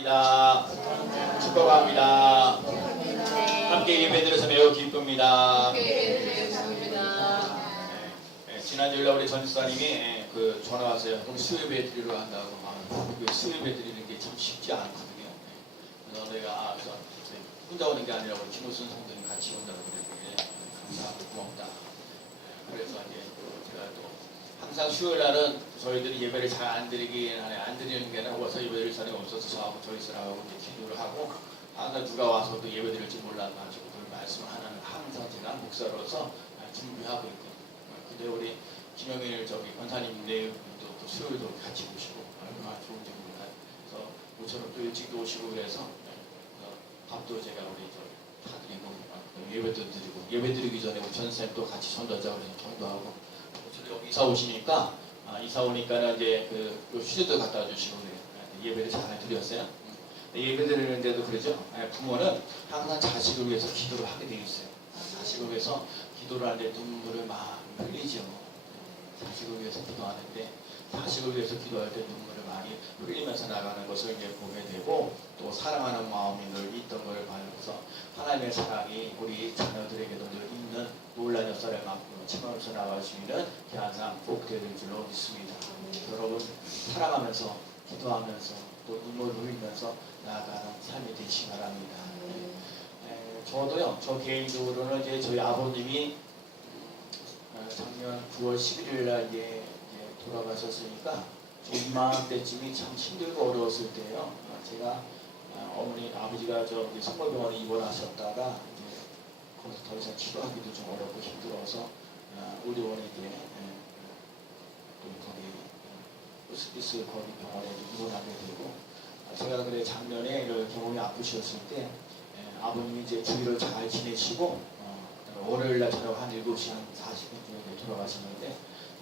입니다. 축복합니다. 함께 예배드려서 매우 기쁩니다. 지난주에 우리 전지사님이 그 전화 왔어요. 우리 수요예배 드리러 간다고. 수요예배 드리는 게 참 쉽지 않거든요. 그래서 내가 그래서 혼자 오는 게 아니라 우리 김우순 성도님 같이 온다고 그랬는데 감사하고 고맙다. 그래서 이제 제가 또 항상 수요일 날은 저희들이 예배를 잘 안 드리긴 하네. 안 드리는 게 아니라 와서 예배 드릴 사람이 없어서 저하고 저희 사람하고 기도를 하고 항상 누가 와서 또 예배 드릴지 몰라가지고 그 말씀을 하나는 항상 제가 목사로서 준비하고 있거든요. 근데 우리 김영일 저기 권사님 내분도 또 수요일도 같이 오시고 얼마나 좋은지 몰라요. 그래서 모처럼 또 일찍 오시고 그래서 밥도 제가 우리 다 드리고 예배도 드리고 예배 드리기 전에 우리 전쌤 또 같이 전도하자 그래서 전도하고 여기 이사 오시니까 이사 오니까는 이제 그 휴대도 갖다 주시고 그래요. 예배를 잘 드렸어요. 예배 드리는데도 그러죠. 부모는 항상 자식을 위해서 기도를 하게 되어 있어요. 자식을 위해서 기도를 하는데 눈물을 많이 흘리죠. 자식을 위해서 기도하는데 자식을 위해서 기도할 때 눈물을 많이 흘리면서 나가는 것을 이제 보게 되고 또 사랑하는 마음이 늘 있던 걸 봐서 하나님의 사랑이 우리 자녀들에게도 늘 있는 놀란 역사를 갖고 치마로서 나갈 수 있는 항상 꼭 되는 줄로 믿습니다. 여러분 사랑하면서 기도하면서 또 눈물을 흘리면서 나아가는 삶이 되시기 바랍니다. 저도요, 저 개인적으로는 이제 저희 아버님이 작년 9월 11일 날 이제 돌아가셨으니까 이맘때쯤이 참 힘들고 어려웠을 때예요. 제가 어머니 아버지가 저 성모병원에 입원하셨다가 이제 거기서 더 이상 치료하기도 좀 어렵고 힘들어서 의료원에 이제 또 거기 호스피스 거기 병원에 입원하게 되고 제가 그래 작년에 이런 경험이 아프셨을 때 아버님이 이제 주일을 잘 지내시고 월요일날 저녁 한 7시 한 40분쯤에 돌아가시는데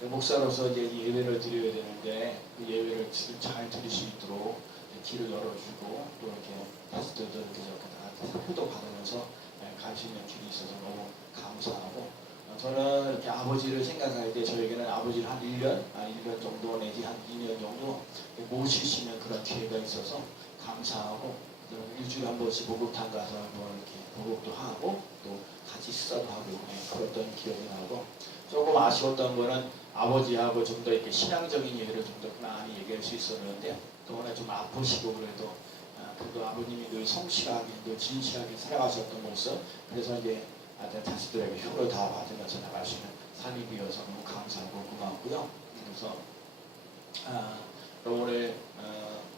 목사로서 이제 예배를 드려야 되는데 그 예배를 잘 드릴 수 있도록 길을 열어주고 또 이렇게 파스터도 이렇게 나한테 사표도 받으면서 갈 수 있는 길이 있어서 너무 감사하고 저는 이렇게 아버지를 생각할 때 저에게는 아버지를 한 1년 정도 내지 한 2년 정도 모실 수 있는 그런 기회가 있어서 감사하고 일주일에 한 번씩 목욕탕 가서 한번 이렇게 목욕도 하고 또 같이 식사도 하고 그랬던 기억이 나고 조금 아쉬웠던 거는 아버지하고 좀 더 이렇게 신앙적인 얘기를 좀 더 많이 얘기할 수 있었는데 또 오늘 좀 아프시고 그래도 아버님이 늘 성실하게 늘 진실하게 살아가셨던 모습 그래서 이제 자식들에게 효를 다 받으면서 나갈 수 있는 삶이 되어서 너무 감사하고 고맙고요. 그래서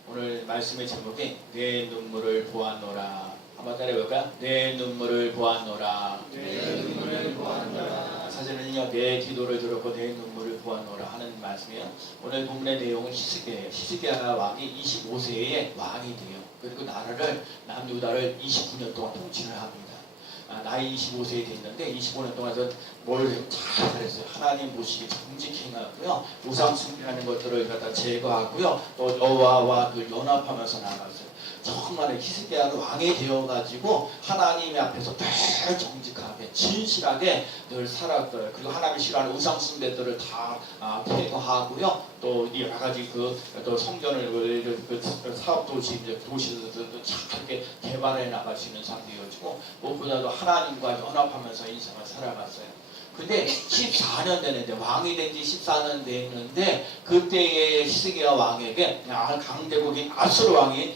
오늘 말씀의 제목이 내 눈물을 보았노라. 한번 따라해볼까요? 내 눈물을 보았노라. 내 눈물을 보았노라. 사실은요, 내 기도를 들었고 내 눈물을 보았노라 하는 말씀이에요. 오늘 본문의 내용은 히스기야예요. 히스기야가 왕이 25세의 왕이 돼요. 그리고 나라를 남유다를 29년 동안 통치를 합니다. 나이 25세에 됐는데 25년 동안 뭘 잘했어요. 하나님 보시기 정직히 행하고요. 우상 숭배하는 것들을 갖다 제거하고요. 또 여호와와 연합하면서 나갔어요. 정말 히스기야가 왕이 되어가지고 하나님 앞에서 늘 정직하게 진실하게 늘 살았어요. 그리고 하나님이 싫어하는 우상 숭배들을 다 퇴거하고요. 또 여러 가지 또 성전을 사업 도시들도 잘 이렇게 개발해 나갈 수 있는 상태여지고 무엇보다도 하나님과 연합하면서 인생을 살아갔어요. 근데 14년 되는데 왕이 된 지 14년 됐는데 그때의 히스기야 왕에게 강대국인 아수르 왕이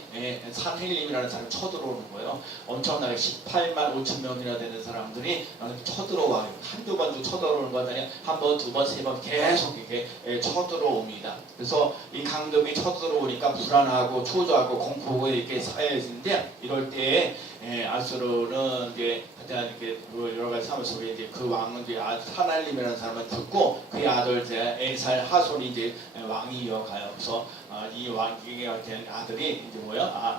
산헬림이라는 사람이 쳐들어오는 거예요. 엄청나게 18만 5천 명이나 되는 사람들이 쳐들어와요. 한두 번도 쳐들어오는 것 아니라 한 번, 두 번, 세 번 계속 이렇게 쳐들어옵니다. 그래서 이 강대국이 쳐들어오니까 불안하고 초조하고 공포가 이렇게 쌓여지는데 이럴 때에 아수르는 이제 이렇게 여러 가지 삶을 속에 이제 그 왕은 이제 사날림이라는 사람을 죽고 그의 아들 엘살 하손이 이제 왕이 이어가요. 그래서 이 왕이 된 아들이 이제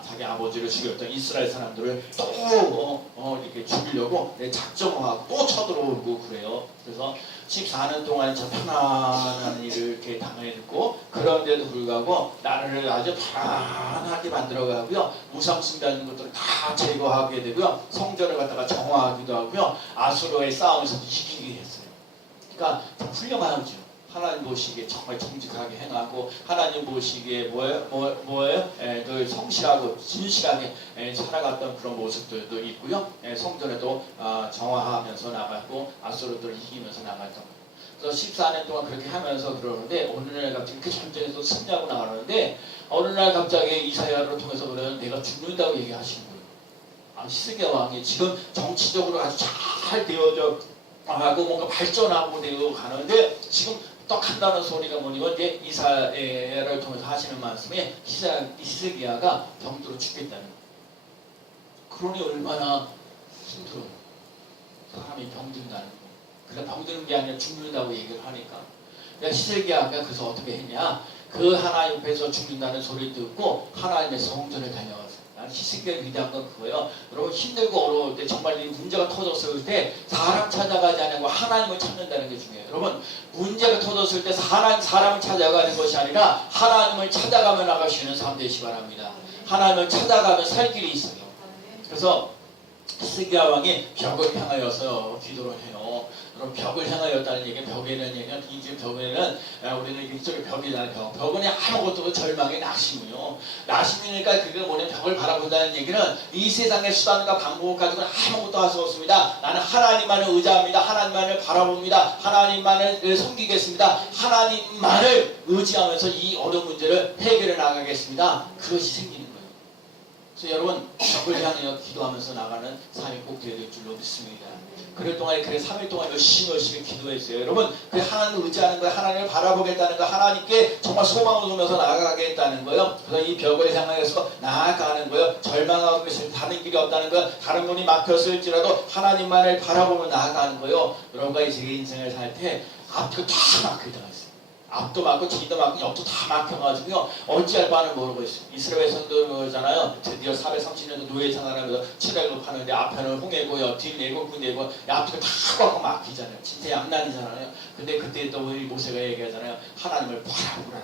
자기 아버지를 죽였던 이스라엘 사람들을 또 이렇게 죽이려고 작정하고 또 쳐들어오고 그래요. 그래서 14년 동안 저 편안한 일을 이렇게 당했고 그런데도 불구하고 나라를 아주 편안하게 만들어가고요. 우상 숭배하는 것들을 다 제거하게 되고요. 성전을 갖다가 정화하기도 하고요. 아수르의 싸움에서 이기게 했어요. 그러니까 훌륭하죠. 하나님 보시기에 정말 정직하게 행하고 하나님 보시기에 뭐예요? 늘 성실하고 진실하게 살아갔던 그런 모습들도 있고요. 성전에도 정화하면서 나갔고 아수르들을 이기면서 나갔던 거예요. 그래서 14년 동안 그렇게 하면서 그러는데 어느 날 갑자기 그 전쟁에서 승리하고 나가는데 어느 날 갑자기 이사야를 통해서 그러는 내가 죽는다고 얘기하시는 거예요. 히스기야 왕이 지금 정치적으로 아주 잘 되어져 하고 뭔가 발전하고 되어 가는데 지금 떡 한다는 소리가 뭐냐면 이제 이사야를 통해서 하시는 말씀에 히스기야가 병들어 죽겠다는 거예요. 그러니 얼마나 힘들어요. 사람이 병든다는 거. 그래 병드는 게 아니라 죽는다고 얘기를 하니까. 그러니까 히스기야가 그래서 어떻게 했냐? 그 하나님 앞에서 죽는다는 소리 듣고 하나님의 성전을 다녀왔어요. 히스기야 위대한 건 그거예요. 여러분 힘들고 어려울 때 정말 이 문제가 터졌을 때 사람 찾아가지 않고 하나님을 찾는다는 게 중요해요. 여러분 문제가 터졌을 때 사람을 찾아가는 것이 아니라 하나님을 찾아가며 나가시는 삶 되시기 바랍니다. 하나님을 찾아가면 살 길이 있어요. 그래서 히스기야 왕이 벽을 향하여서 기도를 해요. 그럼 벽을 향하였다는 얘기는 벽에는 이제 벽에는 우리는 이쪽에 벽이잖아요. 벽은 아무것도 절망의 낙심이요. 낙심이니까 그게 뭐냐면 벽을 바라본다는 얘기는 이 세상의 수단과 방법 가지고는 아무것도 할 수 없습니다. 나는 하나님만을 의지합니다. 하나님만을 바라봅니다. 하나님만을 섬기겠습니다. 하나님만을 의지하면서 이 어려운 문제를 해결해 나가겠습니다. 그것이 생기는 거예요. 그래서 여러분 벽을 향하여 기도하면서 나가는 삶이 꼭 되어야 될 줄로 믿습니다. 그럴 동안에 3일 동안 열심히 기도했어요. 여러분 그 하나님을 의지하는 거예요. 하나님을 바라보겠다는 거, 하나님께 정말 소망을 두면서 나아가겠다는 거예요. 그래서 이 벽을 향하여서 나아가는 거예요. 절망하고 계실 다른 길이 없다는 거예요. 다른 문이 막혔을지라도 하나님만을 바라보며 나아가는 거예요. 여러분과 제 인생을 살 때 앞뒤가 다 막히다가 있어요. 앞도 막고 뒤도 막고 옆도 다 막혀가지고요. 어찌할 바는 모르고 있어요. 이스라엘 선도잖아요. 드디어 430년도 노예 생활하면서 칠흑을 파는데 앞에는 홍해고요. 뒤는 애국군대고 앞뒤가 다 막히잖아요. 진짜 양난이잖아요. 근데 그때 또 우리 모세가 얘기하잖아요. 하나님을 바라보라는 거예요.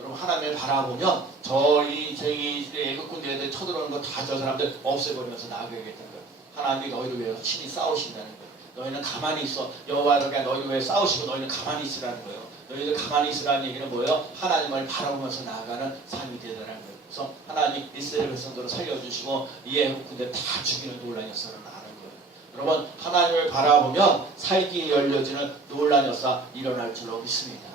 여러분 하나님을 바라보면 저희 애국군대들 쳐들어오는 거 다 저 사람들 없애버리면서 나가야겠다는 거예요. 하나님이 너희를 위해서 친히 싸우신다는 거예요. 너희는 가만히 있어. 여호와가 너희를 위해 싸우시고 너희는 가만히 있으라는 거예요. 너희들 가만히 있으라는 얘기는 뭐예요? 하나님을 바라보면서 나아가는 삶이 되라는 거예요. 그래서 하나님 이스라엘 백성들을 살려주시고 이 애국군대 다 죽이는 놀란 역사를 나는 거예요. 여러분 하나님을 바라보면 살기 열려지는 놀란 역사 일어날 줄로 믿습니다.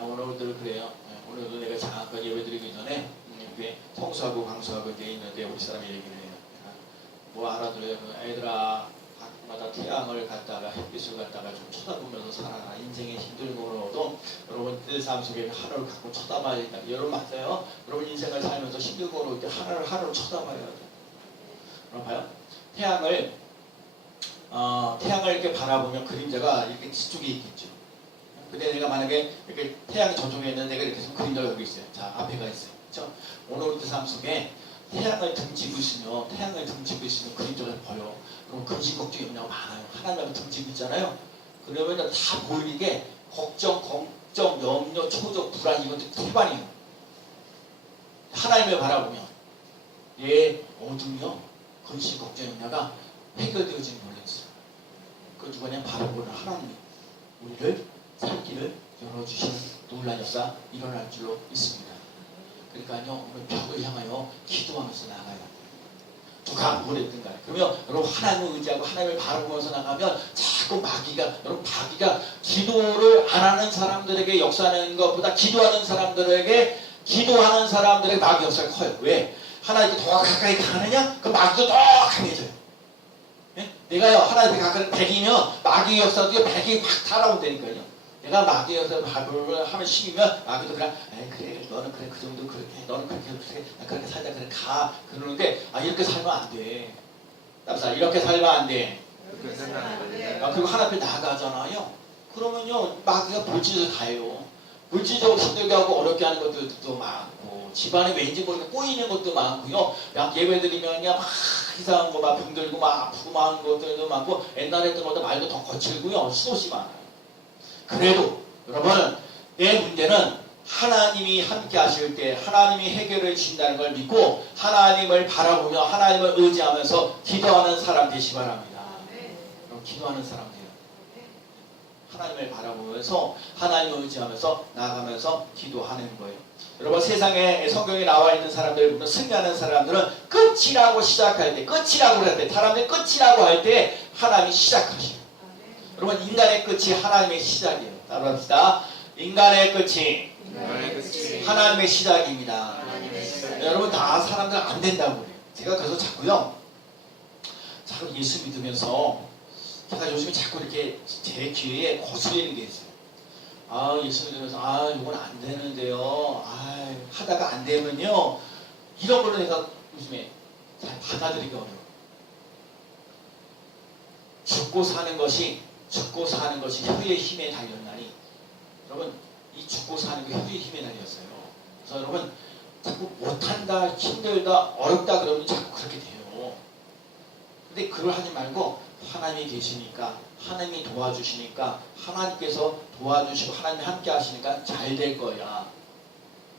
오늘도 그래요. 오늘도 내가 잠깐 예배드리기 전에 이렇게 성수하고 강수하고 돼 있는데 우리 사람이 얘기를 해요. 뭐 알아들어요? 애들아 마다 태양을 갖다가 햇빛을 갖다가 좀 쳐다보면서 살아라. 인생에 힘들고도 여러분 내 삶 속에 하늘을 갖고 쳐다봐야 된다. 여러분 맞아요? 여러분 인생을 살면서 힘들고 어려울 때 하늘을 쳐다봐야 돼. 여러분 봐요? 태양을 이렇게 바라보면 그림자가 이렇게 뒤쪽에 있겠죠. 근데 내가 만약에 이렇게 태양이 저쪽에 있는데 내가 이렇게 해서 그림자가 여기 있어요. 자 앞에가 있어요. 그렇죠? 오늘 우리 삶 속에 태양을 등지고 있으면 그림자가 보여. 그럼 근심 걱정이 없냐고 많아요. 하나님 앞에 등지고 있잖아요. 그러면 다 보이는 게 걱정, 염려, 초조, 불안 이것도 태반이에요. 하나님을 바라보면 어둠이요, 근심 걱정 염려가 해결되어지는 원리 있어요. 그 누구냐 바라보는 하나님이 우리를 살 길을 열어주신 놀란 역사 일어날 줄로 믿습니다. 그러니까요 오늘 벽을 향하여 기도하면서 나가야 돼요. 누가 뭐랬든 간에. 그러면 여러분 하나님을 의지하고 하나님을 바라보면서 나가면 자꾸 마귀가 기도를 안 하는 사람들에게 역사하는 것보다 기도하는 사람들에게 마귀 역사가 커요. 왜? 하나님께 더 가까이 가느냐? 그 마귀도 더 강해져요. 예? 내가요 하나님께 가까이 100이면 마귀 역사도 100이 확 달아온다니까요. 내가 마귀 역사를 하면 10이면 마귀도 그래 너는 그래 그 정도 그렇게 해. 너는 그렇게 그렇게 살다 그래 가 그러는데 이렇게 살면 안 돼. 이렇게 살면 안 돼. 그리고 하나님 앞에 나가잖아요. 그러면요 마귀가 물질을 다 해요. 물질적으로 힘들게 하고 어렵게 하는 것들도 많고 집안에 왠지 모르게 꼬이는 것도 많고요. 막 예배드리면 막 이상한 거 막 병들고 막 아프고 막 하는 것들도 많고 옛날에 했던 것도 말도 더 거칠고요. 수없이 많아요. 그래도 여러분 내 문제는 하나님이 함께 하실 때 하나님이 해결해 주신다는 걸 믿고 하나님을 바라보며 하나님을 의지하면서 기도하는 사람 되시기 바랍니다. 기도하는 사람 돼요. 하나님을 바라보면서 하나님을 의지하면서 나아가면서 기도하는 거예요. 여러분 세상에 성경에 나와 있는 사람들 보면 승리하는 사람들은 끝이라고 시작할 때 끝이라고 할 때 사람들이 끝이라고 할 때 하나님이 시작하셔요. 여러분 인간의 끝이 하나님의 시작이에요. 따라합시다. 인간의 끝이 하나님의 시작입니다. 여러분 다 사람들 안 된다고 그래요. 제가 그래서 자꾸 예수 믿으면서 제가 요즘에 자꾸 이렇게 제 귀에 거슬리는 게 있어요. 아 예수 믿으면서 이건 안 되는데요. 하다가 안 되면요. 이런 걸로 내가 요즘에 잘 받아들이기 어려워. 죽고 사는 것이 혀의 힘에 달렸나니 여러분 이 죽고 사는 게 혀의 힘에 달렸어요. 그래서 여러분 자꾸 못한다, 힘들다, 어렵다 그러면 자꾸 그렇게 돼요. 근데 그걸 하지 말고 하나님이 계시니까 하나님이 도와주시니까 하나님께서 도와주시고 하나님이 함께 하시니까 잘 될 거야.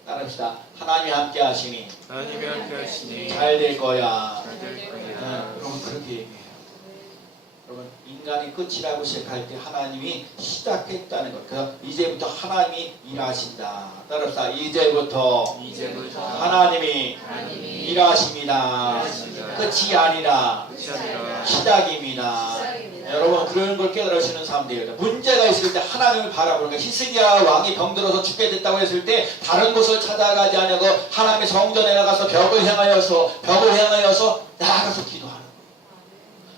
따라합시다. 하나님이 함께 하시니 잘 될 거야. 여러분 그렇게 얘기해요. 여러분 인간의 끝이라고 시작할 때 하나님이 시작했다는 것. 그래서 이제부터 하나님이 일하신다. 따라합시다. 이제부터 하나님이 일하십니다. 끝이 아니라 시작입니다. 여러분 그런 걸 깨달으시는 사람들이에요. 문제가 있을 때 하나님을 바라보는 거예요. 히스기야 왕이 병들어서 죽게 됐다고 했을 때 다른 곳을 찾아가지 않고 하나님의 성전에 나가서 벽을 향하여서 나아가서 기도하는 거예요.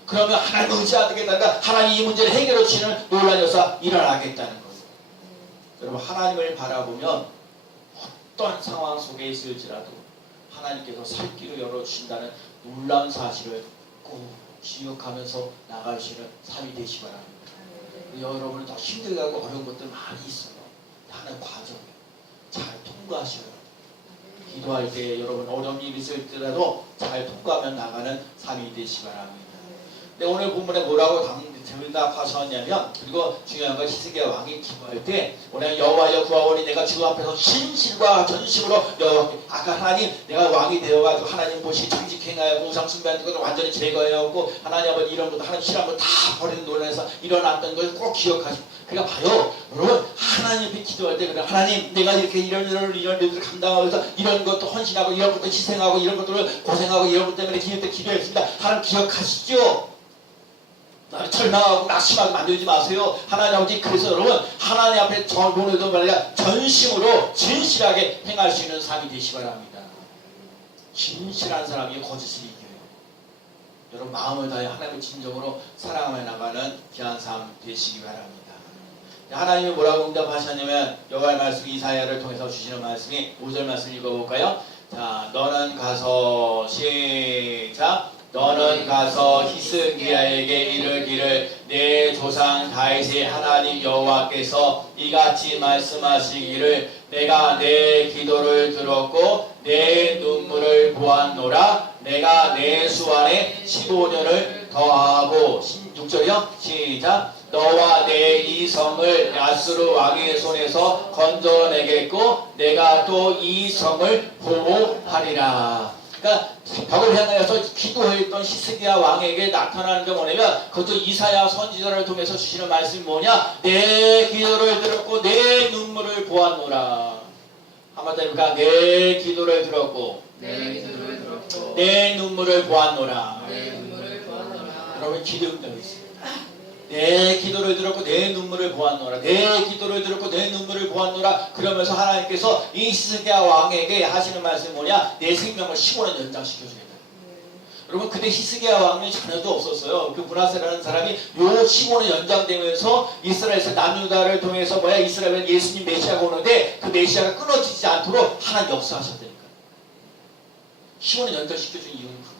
그러면 하나님을 의지하겠다니까 하나님이 이 문제를 해결해 주시는 놀라운 역사 일어나겠다는 거예요. 여러분 하나님을 바라보면 어떤 상황 속에 있을지라도 하나님께서 살 길을 열어주신다는 놀라운 사실을 꼭 기억하면서 나가시는 삶이 되시기 바랍니다. 여러분은 더 힘들고 어려운 것들 많이 있어요. 하나의 과정이에요. 잘 통과하셔요. 기도할 때 여러분 어려운 일이 있을지라도 잘 통과하면 나가는 삶이 되시기 바랍니다. 근데 오늘 본문에 뭐라고 대답하셨냐면 그리고 중요한 건 히스기야 왕이 기도할 때 오늘 여호와여 구하오니 내가 주 앞에서 진실과 전심으로 여호와께 아까 하나님 내가 왕이 되어가지고 하나님 보시 정직행하여 우상 숭배하는 것을 완전히 제거해갖고 하나님 아버지 이런 것도 하나님 싫어하는 거 다 버리는 논란에서 일어났던 걸 꼭 기억하시고 그러니까 봐요 여러분 하나님 앞에 기도할 때 그래 하나님 내가 이렇게 이런 일들을 감당하고 해서 이런 것도 헌신하고 이런 것도 희생하고 이런 것들을 고생하고 이런 것 때문에 기도했습니다. 하나님 기억하시죠? 절망하고 낙심하게 만들지 마세요. 하나님 아버지 그래서 여러분 하나님 앞에 오늘도 말이야 전심으로 진실하게 행할 수 있는 삶이 되시기 바랍니다. 진실한 사람이 거짓을 이겨요. 여러분 마음을 다해 하나님의 진정으로 사랑하며 나가는 귀한 삶 되시기 바랍니다. 하나님이 뭐라고 응답하셨냐면 여호와의 말씀 이사야를 통해서 주시는 말씀이 5절 말씀 읽어볼까요? 자 너는 가서 시작 너는 가서 히스기야에게 이르기를 내 조상 다윗의 하나님 여호와께서 이같이 말씀하시기를 내가 내 기도를 들었고 내 눈물을 보았노라 내가 내 수 안에 15년을 더하고 16절이요 시작 너와 내 이성을 야스루 왕의 손에서 건져내겠고 내가 또 이 성을 보호하리라. 그러니까 벽을 향하여서 기도했던 히스기야 왕에게 나타나는 게 뭐냐면 그것도 이사야 선지자를 통해서 주시는 말씀이 뭐냐 내 기도를 들었고 내 눈물을 보았노라. 한마디로 그러니까 내 기도를 들었고 내 눈물을 보았노라. 여러분 기도 응답이 있습니다. 내 기도를 들었고 내 눈물을 보았노라. 내 기도를 들었고 내 눈물을 보았노라. 그러면서 하나님께서 이 히스기야 왕에게 하시는 말씀이 뭐냐 내 생명을 15년 연장시켜주겠다. 여러분 그때 히스기야 왕이 자녀도 없었어요. 그 므낫세라는 사람이 요 15년 연장되면서 이스라엘에서 남유다를 통해서 이스라엘은 예수님 메시아가 오는데 그 메시아가 끊어지지 않도록 하나님 역사하셨다니까. 15년 연장시켜준 이유는 그거.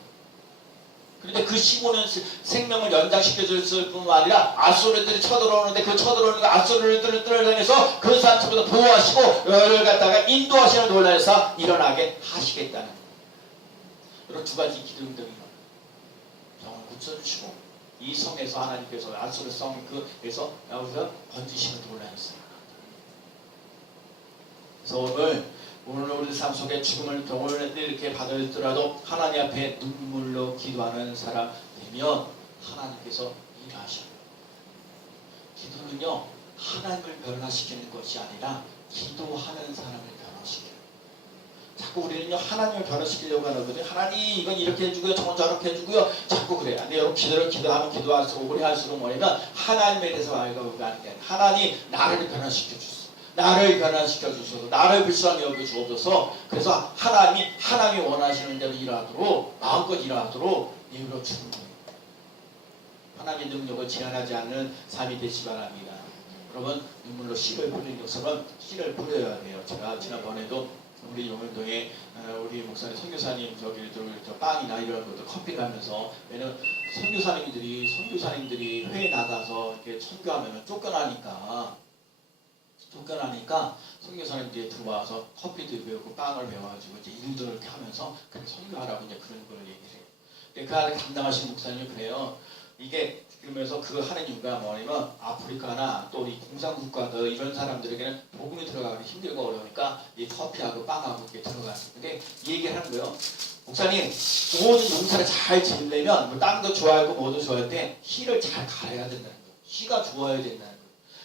그런데 그 15년 생명을 연장시켜줬을 뿐만 아니라 아수르들이 쳐들어오는데 그 쳐들어오는 그 아수르들을 뚫어내면서 그 사람들보다 보호하시고 여를 갖다가 인도하시는 놀라에서 일어나게 하시겠다는 거예요. 이런 두 가지 기도 응답이 병을 고쳐주시고 이 성에서 하나님께서 아수르 성 그에서 여기서 건지시는 놀라였어요. 그래서 오늘 우리 삶 속에 죽음을 병을 이렇게 받을지라도 하나님 앞에 눈물로 기도하는 사람 되면 하나님께서 일하셔요. 기도는요 하나님을 변화시키는 것이 아니라 기도하는 사람을 변화시켜요. 자꾸 우리는요 하나님을 변화시키려고 하거든요. 하나님 이건 이렇게 해주고요, 저건 저렇게 해주고요. 자꾸 그래요. 근데 여러분 기도하면 기도할수록 오래 할수록 뭐냐면 하나님에 대해서 알고가 안 돼. 하나님 나를 변화시켜 주소서. 나를 변화시켜 주소서. 나를 불쌍히 여겨 주옵소서. 그래서 하나님이 원하시는 대로 일하도록 마음껏 일하도록 내버려 주는 거예요. 하나님의 능력을 제한하지 않는 삶이 되시 바랍니다. 여러분 눈물로 씨를 뿌리는 것처럼 씨를 뿌려야 돼요. 제가 지난번에도 우리 용현동에 우리 목사님 선교사님 저 빵이나 이런 것도 커피 가면서 왜냐면 선교사님들이 회에 나가서 이렇게 선교하면 쫓겨나니까 선교사님들이 들어와서 커피도 배우고 빵을 배워가지고 이제 일도 이렇게 하면서 그렇게 선교하라고 이제 그런 걸 얘기를 해요. 근데 그 안에 담당하시는 목사님이 그래요. 이게 그러면서 그 하는 이유가 뭐냐면 아프리카나 또 우리 공산국가들 이런 사람들에게는 복음이 들어가기 힘들고 어려우니까 이 커피하고 빵하고 이렇게 들어가는데 이 얘기를 하는 거예요. 목사님 모든 농사를 잘 지으려면 뭐 땅도 좋아하고 뭐도 좋아할 때 씨를 잘 갈아야 된다는 거예요. 씨가 좋아야 된다는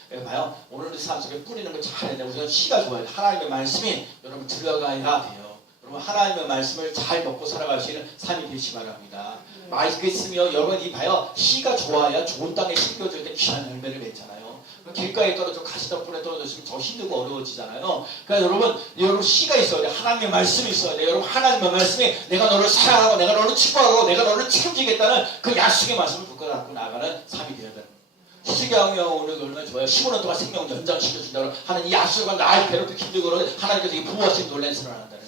거예요. 봐요. 오늘 삶 속에 뿌리는 걸 잘해야 돼요. 우선 씨가 좋아야 돼요. 하나님의 말씀이 여러분 들어가야 돼요. 여러분 하나님의 말씀을 잘 먹고 살아갈 수 있는 삶이 되시기 바랍니다. 말씀이요 여러분 이 봐요. 씨가 좋아야 좋은 땅에 심겨질 때 귀한 열매를 맺잖아요. 길가에 떨어져 가시던 뿔에 떨어졌으면 더 힘들고 어려워지잖아요. 그러니까 여러분 씨가 있어야 돼. 하나님의 말씀이 있어야 돼. 여러분 하나님의 말씀이 내가 너를 사랑하고 내가 너를 축복하고 내가 너를 책임지겠다는 그 약속의 말씀을 붙고 갖고 나가는 삶이 되어야 되는 거예요. 시스기야가 오늘 얼마나 좋아요. 15년 동안 생명 연장시켜준다고 하는 이 약속을 날 괴롭히기 힘들고 그러는데 하나님께서 이 부모하신 놀랜스를 한다는 거예요.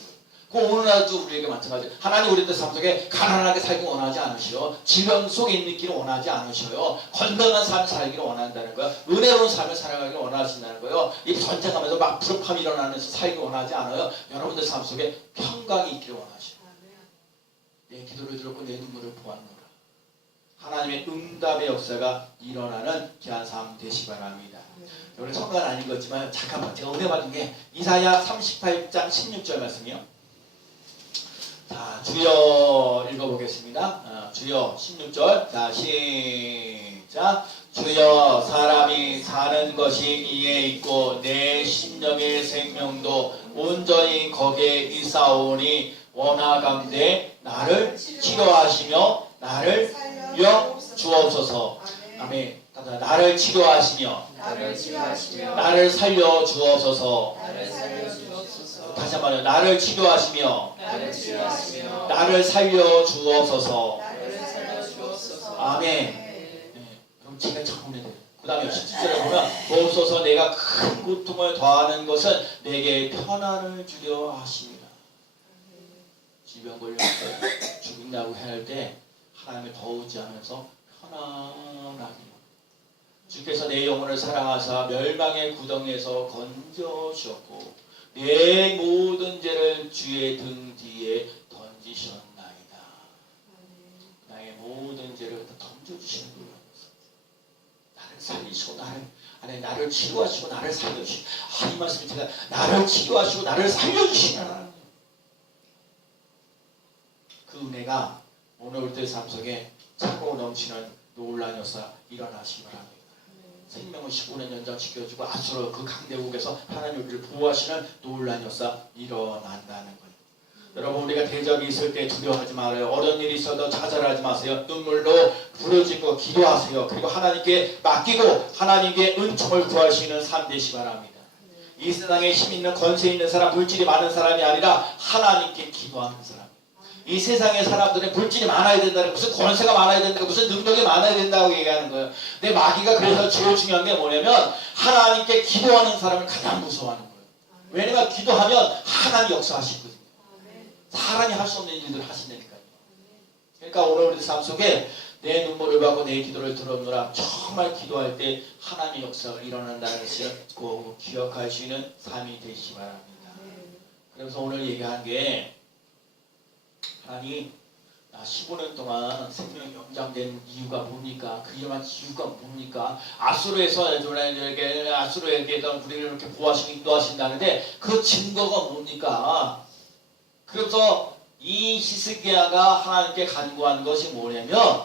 그 오늘날도 우리에게 마찬가지예요. 하나님 우리들 삶 속에 가난하게 살기 원하지 않으시오. 질병 속에 있기를 원하지 않으셔요. 건강한 삶을 살기를 원한다는 거예요. 은혜로운 삶을 살아가기를 원하신다는 거예요. 이 전쟁하면서 막 불협함이 일어나면서 살기 원하지 않아요. 여러분들 삶 속에 평강이 있기를 원하시오. 내 기도를 들었고 내 눈물을 보았노라. 하나님의 응답의 역사가 일어나는 귀한 삶 되시 바랍니다. 오늘 청가는 안 읽었지만 잠깐만 제가 은혜 받은 게 이사야 38장 16절 말씀이요. 자, 주여 읽어보겠습니다. 주여 16절. 자, 시작. 주여 사람이 사는 것이 이에 있고 내 심령의 생명도 온전히 거기에 있사오니 원하감대 나를 치료하시며 나를 살려 주옵소서. 아멘. 나를 치료하시며 나를 살려 주옵소서. 다시 한번요. 나를 치료하시며 나를 살려 주옵소서. 아멘. 네. 그럼 제가 정리해요. 그 다음에 17절에 보면 옵소서 내가 큰 고통을 더하는 것은 내게 편안을 주려 하십니다. 질병 걸릴 때 죽인다고 할 때 하나님을 더우지 않으면서 편안하게 주께서 내 영혼을 사랑하사 멸망의 구덩이에서 건져 주었고 내 모든 죄를 주의 등 뒤에 던지셨나이다. 나의 모든 죄를 던져주시는 거예요. 나를 살리시고 나를 치료하시고 나를 살려주시고 이 말씀이 제가 나를 치료하시고 나를 살려주시는 하나님. 그 은혜가 오늘 우리들 삶 속에 차고 넘치는 놀라운 역사 일어나시기 바랍니다. 생명을 15년 연장시켜주고 아수르 그 강대국에서 하나님 우리를 보호하시는 놀라운 역사 일어난다는 거예요. 여러분 우리가 대적이 있을 때 두려워하지 말아요. 어려운 일이 있어도 좌절하지 마세요. 눈물로 부르짖고 기도하세요. 그리고 하나님께 맡기고 하나님께 은총을 구할 수 있는 삶 되시 바랍니다. 이 세상에 힘 있는 권세 있는 사람 물질이 많은 사람이 아니라 하나님께 기도하는 사람. 이 세상의 사람들은 물질이 많아야 된다는 무슨 권세가 많아야 된다고 무슨 능력이 많아야 된다고 얘기하는 거예요. 근데 마귀가 그래서 제일 중요한 게 뭐냐면 하나님께 기도하는 사람을 가장 무서워하는 거예요. 왜냐면 기도하면 하나님 역사하시거든요. 사람이 할 수 없는 일들을 하신다니까요. 그러니까 오늘 우리 삶 속에 내 눈물을 받고 내 기도를 들었노라. 정말 기도할 때 하나님의 역사가 일어난다는 것을 꼭 기억할 수 있는 삶이 되시기 바랍니다. 그래서 오늘 얘기한 게 하나님 나 15년 동안 생명이 연장된 이유가 뭡니까? 그 일어난 이유가 뭡니까? 아수르에서 아수르에게 우리를 이렇게 보호하시고 인도하신다는데 그 증거가 뭡니까? 그래서 이 히스기야가 하나님께 간구한 것이 뭐냐면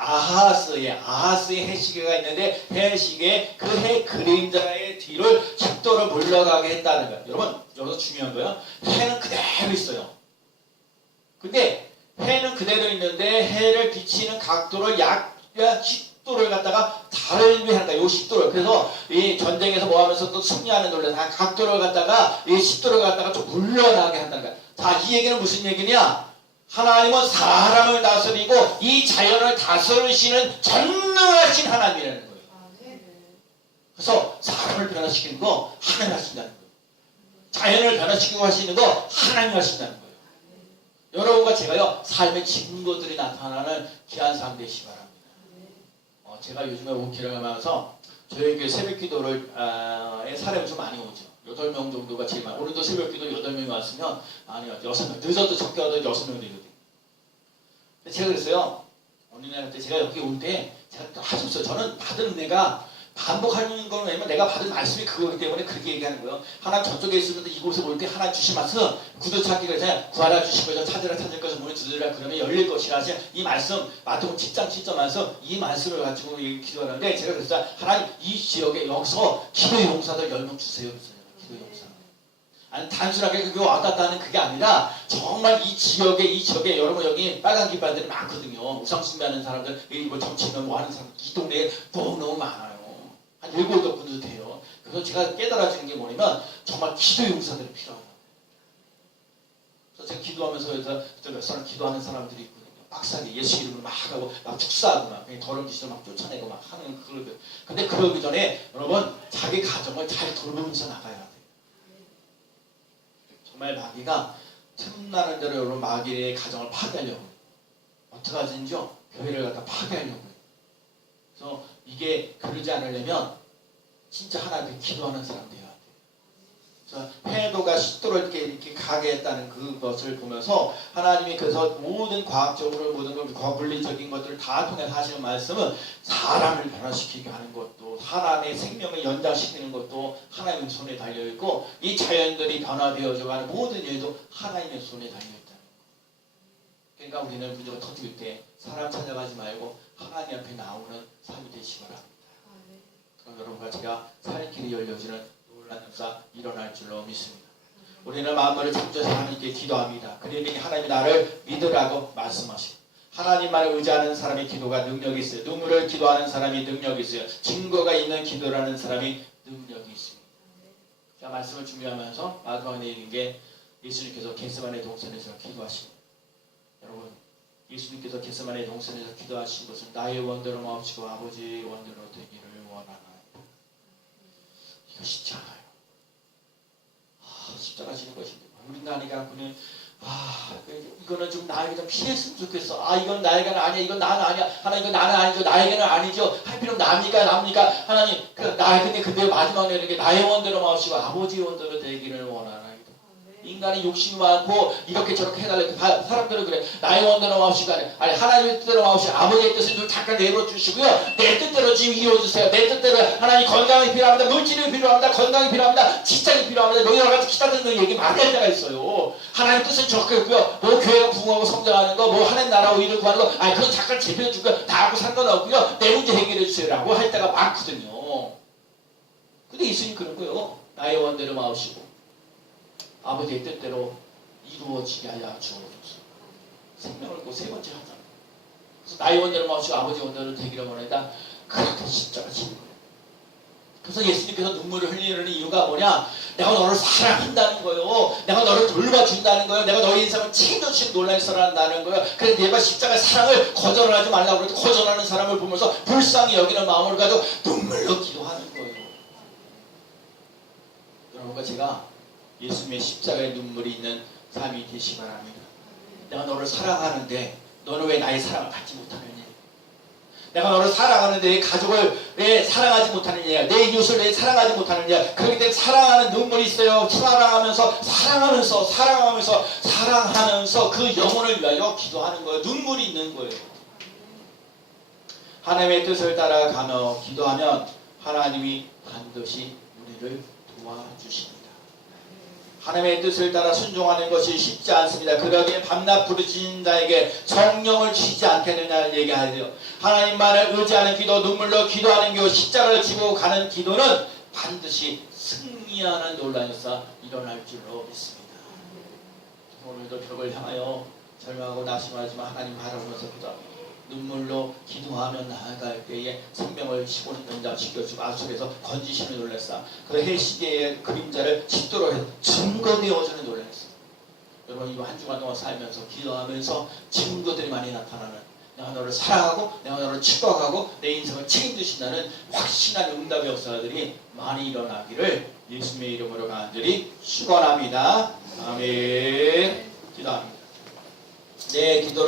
아하스의 해시계가 있는데 해시계 그 해 그림자의 뒤를 10도를 물러가게 했다는 거예요. 여러분 여기서 중요한 거예요. 해는 그대로 있어요. 근데 해는 그대로 있는데 해를 비치는 각도를 약 10도를 갖다가 다르게 한다. 요 10도를. 그래서 이 전쟁에서 뭐 하면서 또 승리하는 놀래 각도를 갖다가 이 10도를 갖다가 좀 물러나게 한다는 거야. 자, 이 얘기는 무슨 얘기냐? 하나님은 사람을 다스리고 이 자연을 다스리시는 전능하신 하나님이라는 거예요. 그래서 사람을 변화시키는 거 하나님 하신다는 거예요. 자연을 변화시키고 하시는 거 하나님 하신다는 거예요. 여러분과 제가요 삶의 증거들이 나타나는 귀한 삶 되시기 바랍니다. 제가 요즘에 목회를 하면서 저희 교회 새벽기도를 사람이 좀 많이 오죠. 8명 정도가 제일 많아요. 오늘도 새벽기도 8명이 왔으면 아니요 6명 늦어도 적게 와도 6명 되거든요. 근데 제가 그랬어요. 어느 날 때 제가 여기 올 때 제가 하셨어요. 저는 받은 은혜가 반복하는 건 왜냐면 내가 받은 말씀이 그거기 때문에 그렇게 얘기하는 거예요. 하나님 저쪽에 있으면 이곳에 올 때 하나님 주신 말씀 구두 찾기가 그냥 구하라 주실 것이요 찾으라 찾을 것을 문을 두드리라 그러면 열릴 것이라 하신 이 말씀 마태복음 10장 7절 말씀 이 말씀을 가지고 기도하는데 제가 그랬어요. 하나님 이 지역에 여기서 기도 용사들 10명 주세요. 기도 용사. 아니 단순하게 그게 왔다 갔다 하는 그게 아니라 정말 이 지역에 여러분 여기 빨간 깃발들이 많거든요. 우상 숭배하는 사람들 뭐 정치면 뭐 하는 사람 이 동네에 너무너무 많아요. 한 7, 8분도 돼요. 그래서 제가 깨달아지는 게 뭐냐면 정말 기도 용사들이 필요하다. 그래서 제가 기도하면서 몇 사람 기도하는 사람들이 있거든요. 빡세게 예수 이름을 막 하고 막 축사하고 막 더러운 짓을 막 쫓아내고 막 하는 그걸. 근데 그러기 전에 여러분 자기 가정을 잘 돌보면서 나가야 돼요. 정말 마귀가 틈나는 대로 여러분 마귀의 가정을 파괴하려고 해요. 어떻게 하든지요 교회를 갖다 파괴하려고 해요. 그래서 이게 그러지 않으려면 진짜 하나님께 기도하는 사람 돼야 돼요. 그래서 해도가 10도로 이렇게 가게 했다는 그것을 보면서 하나님이 그래서 모든 과학적으로 모든 물리적인 것들을 다 통해서 하시는 말씀은 사람을 변화시키게 하는 것도 사람의 생명을 연장시키는 것도 하나님의 손에 달려있고 이 자연들이 변화되어져 가는 모든 일도 하나님의 손에 달려있다는 거예요. 그러니까 우리는 문제가 터질 때 사람 찾아가지 말고 하나님 앞에 나오는 삶이 되시기 바랍니다. 그럼 여러분과 제가 살 길이 열려지는 놀라운 역사 일어날 줄로 믿습니다. 우리는 마음을 창조해서 하나님께 기도합니다. 그러니 하나님이 나를 믿으라고 말씀하시고 하나님만을 의지하는 사람의 기도가 능력이 있어요. 눈물을 기도하는 사람이 능력이 있어요. 증거가 있는 기도라는 사람이 능력이 있습니다. 자, 말씀을 준비하면서 마지막에 내리는 게 예수님께서 겟세마네 동산에서 기도하십니다. 여러분 예수님께서 겟세마네 동산에서 기도하신 것은 나의 원대로 마옵시고 아버지의 원대로 되기를 원하나이다. 이거 쉽지 않아요. 십자가 지는 것입니다. 우리 나니까 그는 이거는 좀 나에게 좀 피했으면 좋겠어. 이건 나에게는 아니야. 이건 나는 아니야. 하나님 이건 나는 아니죠. 나에게는 아니죠. 할 필요는 납니까? 하나님 근데 마지막 내는 게 나의 원대로 마옵시고 아버지의 원대로 되기를 원하나이다. 인간이 욕심이 많고 이렇게 저렇게 해달라고 사람들은 그래. 나의 원대로 마옵시고 아니 하나님의 뜻대로 마옵시고 아버지의 뜻을 좀 잠깐 내려주시고요. 내 뜻대로 지금 이루어주세요. 내 뜻대로 하나님 건강이 필요합니다. 물질이 필요합니다. 건강이 필요합니다. 직장이 필요합니다. 뭐 여러 가지 기타 등등 얘기 많이 할 때가 있어요. 하나님 뜻은 적겠고요. 뭐 교회가 부흥하고 성장하는 거, 뭐 하나님 나라 의를 구하는 거, 그건 잠깐 제표해주고요. 다 하고 상관없고요. 내 문제 해결해주세요라고 할 때가 많거든요. 근데 예수님 그런 거예요. 나의 원대로 마옵시고 아버지의 뜻대로 이루어지게 하여 주옵소서. 생명을 꼭 세 번째 하자. 그래서 나의 원대로 마옵시고 아버지의 원대로 되기를 원한다. 그렇게 십자가 지는 거예요. 그래서 예수님께서 눈물을 흘리는 이유가 뭐냐? 내가 너를 사랑한다는 거예요. 내가 너를 돌봐준다는 거예요. 내가 너의 인생을 책임져주신 놀라운 사랑한다는 거예요. 그래서 내가 십자가의 사랑을 거절하지 말라고 그랬더니 거절하는 사람을 보면서 불쌍히 여기는 마음을 가지고 눈물로 기도하는 거예요. 여러분과 제가 예수님의 십자가의 눈물이 있는 삶이 되시기 바랍니다. 내가 너를 사랑하는데 너는 왜 나의 사랑을 받지 못하느냐? 내가 너를 사랑하는데 내 가족을 왜 사랑하지 못하느냐? 내 이웃을 왜 사랑하지 못하느냐? 그렇기 때문에 사랑하는 눈물이 있어요. 사랑하면서 그 영혼을 위하여 기도하는 거예요. 눈물이 있는 거예요. 하나님의 뜻을 따라가며 기도하면 하나님이 반드시 우리를 도와주십니다. 하나님의 뜻을 따라 순종하는 것이 쉽지 않습니다. 그러기에 밤낮 부르짖는 자에게 성령을 주시지 않겠느냐는 얘기하세요. 하나님만을 의지하는 기도, 눈물로 기도하는 기도, 십자가를 지고 가는 기도는 반드시 승리하는 논란이 있어 일어날 줄로 믿습니다. 오늘도 벽을 향하여 절망하고 낙심하지만 하나님 바라보면서 기도합니다. 눈물로 기도하며 나아갈 때에 생명을 시고는 연장 시켜주고 아속에서 건지시는 놀랐사. 그 해시계의 그림자를 짙도록 해서 증거되어주는 놀랐어. 여러분 이거 한 주간 동안 살면서 기도하면서 증거들이 많이 나타나는, 내가 너를 사랑하고 내가 너를 축복하고 내 인생을 책임지신다는 확신한 응답의 역사들이 많이 일어나기를 예수님의 이름으로 간절히 축원합니다. 아멘. 기도합니다. 내 기도를